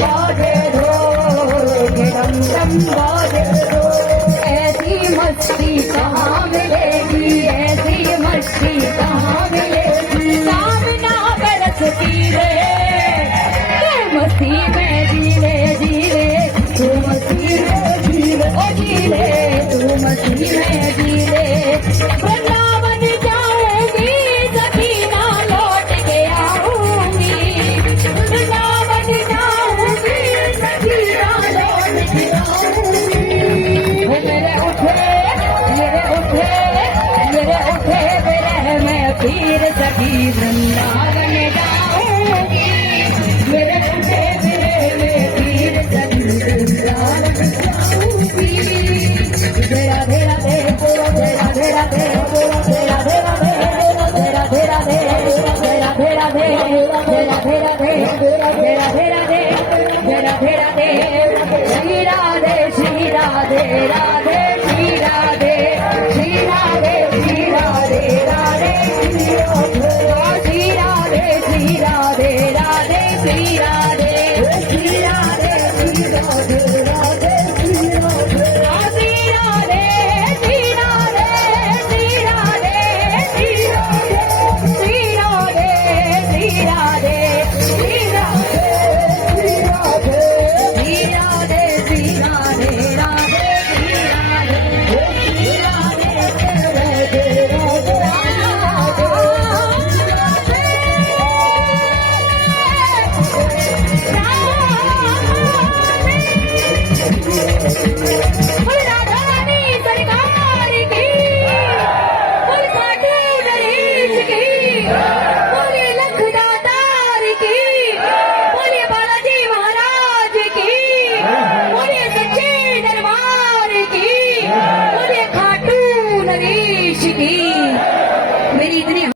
बाजे दो, कि डम डम बाजे दो। ऐसी मस्ती कहाँ मिलेगी, ऐसी मस्ती कहाँ मिलेगी। सामना बरसती रहे, मस्ती में जीले जीले, तू मस्ती में जीले, ओ जीले, तू मस्ती में जीले। वृंदावन जाऊंगी, सकीना लौट के आऊंगी। वृंदावन जाऊंगी, सकीना लौट के आऊंगी। मेरे उठे विरह में फिर सखी वृंदावन जा